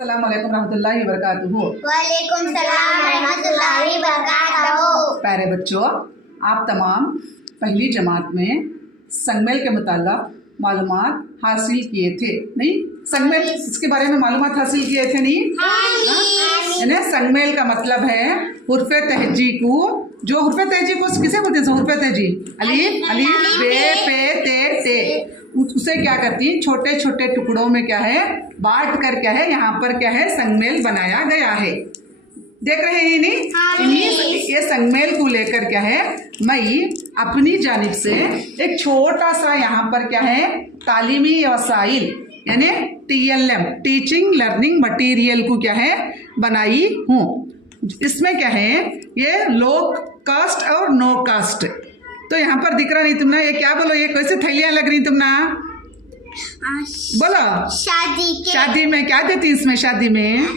अस्सलाम वालेकुम रहमतुल्लाहि व बरकातुहू। वालेकुम सलाम रहमतुल्लाहि व बरकातुहू। प्यारे बच्चों, आप तमाम पहली जमात में संगमेल के मुताल्लिक़ मालूमात हासिल किए थे नहीं? संगमेल इसके बारे में मालूमात हासिल किए थे नहीं? हाँ। संगमेल का मतलब है हुर्फ़े तहजी को, जो हुर्फ़े तहजी को किसे बोलते हैं? हुर्फ़े तहजी अलीफ अलीफ बे पे ते ते, उसे क्या करती हैं छोटे छोटे टुकड़ों में क्या है बांट कर क्या है यहाँ पर क्या है संगमेल बनाया गया है। देख रहे हैं इन्हीं ये संगमेल को लेकर क्या है मैं अपनी जानिब से एक छोटा सा यहाँ पर क्या है तालीमी वसाइल यानी TLM टीचिंग लर्निंग मटीरियल को क्या है बनाई हूँ। इसमें क्या है ये लो कास्ट और नो कास्ट, तो यहाँ पर दिख रहा नहीं तुमने, ये क्या बोलो, ये कैसे थैलियाँ लग रही तुमना बोलो? शादी में क्या देती इसमें? शादी में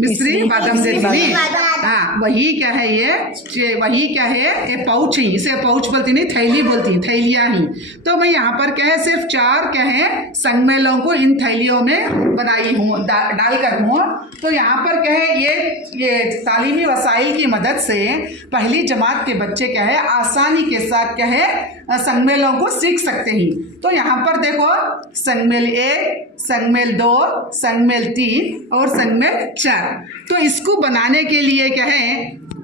मिश्री बादाम देती। हाँ वही क्या है ये वही क्या है ये पाउच ही, इसे पाउच बोलती नहीं थैली बोलती है, थैलियाँ ही। तो मैं यहाँ पर क्या है सिर्फ 4 क्या है संगमेलों को इन थैलियों में बनाई हूँ डाल कर हूँ। तो यहाँ पर क्या है ये तालीमी वसाइल की मदद से पहली जमात के बच्चे क्या है आसानी के साथ क्या है संगमेलों को सीख सकते हैं। तो यहाँ पर देखो संगमेल 1, संगमेल 2, संगमेल 3 और संगमेल 4। तो इसको बनाने के लिए क्या है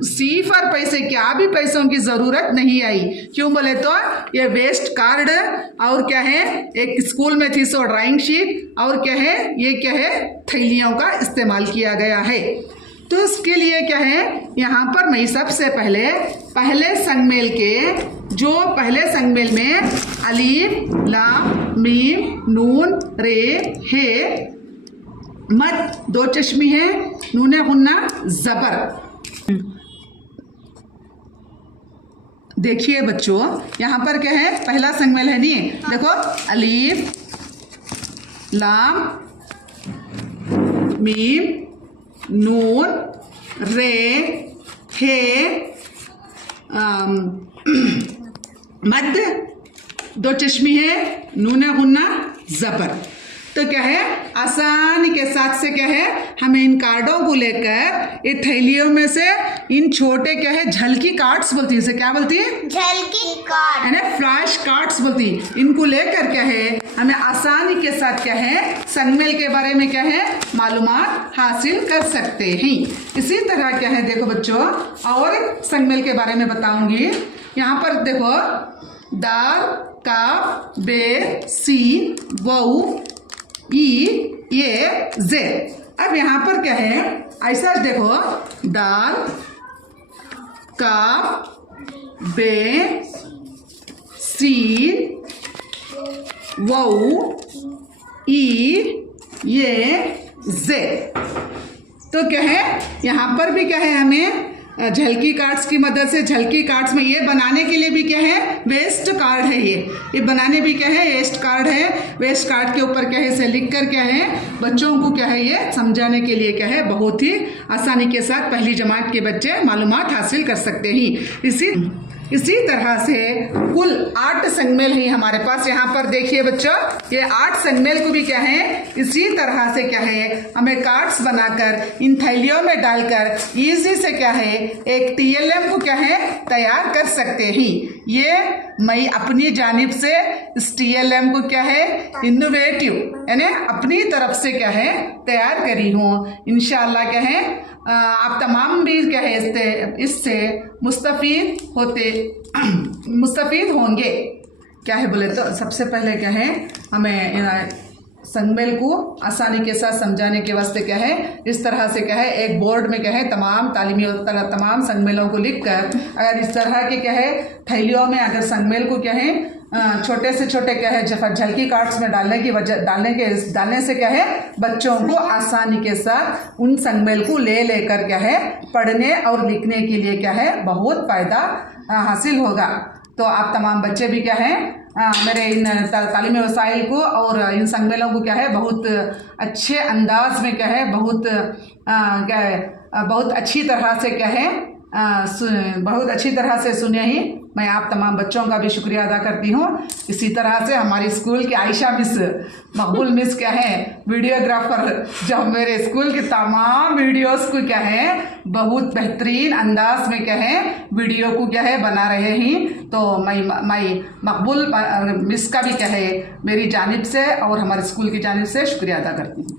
सिर्फ पैसे क्या भी पैसों की ज़रूरत नहीं आई। क्यों बोले तो ये वेस्ट कार्ड और क्या है एक स्कूल में थी सो ड्राइंग शीट और क्या है ये क्या है थैलियों का इस्तेमाल किया गया है। तो इसके लिए क्या है यहाँ पर मैं सबसे पहले संगमेल के जो पहले संगमेल में अलीफ लाम मीम नून रे हे मद 2 चश्मी है नूने गुन्ना जबर। देखिए बच्चों यहाँ पर क्या है पहला संगमेल है नहीं, देखो अलीफ लाम मीम नून रे हे मद 2 चश्मी है नूने गुन्ना जबर। तो क्या है आसानी के साथ से क्या है हमें इन कार्डों को लेकर ये थैलियों में से इन छोटे क्या है झलकी कार्ड्स बोलती है, इसे क्या बोलती है? झलकी कार्ड है फ्लैश कार्ड्स बोलती है। इनको लेकर क्या है हमें आसानी के साथ क्या है संगमेल के बारे में क्या है मालूमात हासिल कर सकते हैं। इसी तरह क्या है देखो बच्चों और संगमेल के बारे में बताऊंगी। यहाँ पर देखो दाल काफ बे सीन वाउ ई ये जे। अब यहाँ पर क्या है ऐसा देखो दाल काफ बे सीन वाउ ई ये जे। तो क्या है यहाँ पर भी क्या है हमें झलकी कार्ड्स की मदद से झलकी कार्ड्स में ये बनाने के लिए भी क्या है वेस्ट कार्ड है, ये बनाने भी क्या है वेस्ट कार्ड है। वेस्ट कार्ड के ऊपर क्या है इसे लिख कर क्या है बच्चों को क्या है ये समझाने के लिए क्या है बहुत ही आसानी के साथ पहली जमात के बच्चे मालूमात हासिल कर सकते हैं। इसी तरह से कुल 8 संगमेल है हमारे पास। यहाँ पर देखिए बच्चों ये 8 संगमेल को भी क्या है इसी तरह से क्या है हमें कार्ड्स बनाकर इन थैलियों में डालकर इजी से क्या है एक TLM को क्या है तैयार कर सकते हैं। ये मैं अपनी जानिब से इस TLM को क्या है इनोवेटिव यानी अपनी तरफ से क्या है तैयार करी हूँ। इंशाअल्लाह क्या है आप तमाम भी क्या है इससे मुस्तफीद होंगे। क्या है बोले तो सबसे पहले क्या है हमें संगमेल को आसानी के साथ समझाने के वास्ते क्या है इस तरह से क्या है एक बोर्ड में क्या है तमाम संगमेलों को लिखकर अगर इस तरह के क्या है थैलियों में अगर संगमेल को क्या है छोटे से छोटे क्या है झलकी कार्ड्स में डालने से क्या है बच्चों को आसानी के साथ उन संगमेल को लेकर क्या है पढ़ने और लिखने के लिए क्या है बहुत फ़ायदा हासिल होगा। तो आप तमाम बच्चे भी क्या है मेरे इन तालीमी वसाइल को और इन संगमेलों को क्या है बहुत अच्छे अंदाज में क्या है बहुत अच्छी तरह से क्या है बहुत अच्छी तरह से सुने ही मैं आप तमाम बच्चों का भी शुक्रिया अदा करती हूँ। इसी तरह से हमारी स्कूल की आयशा मिस, मकबूल मिस क्या है वीडियोग्राफर, जो मेरे स्कूल के तमाम वीडियोस को क्या है बहुत बेहतरीन अंदाज में क्या है वीडियो को क्या है बना रहे हैं। तो मैं मकबूल मिस का भी क्या है मेरी जानिब से और हमारे स्कूल की जानिब से शुक्रिया अदा करती हूँ।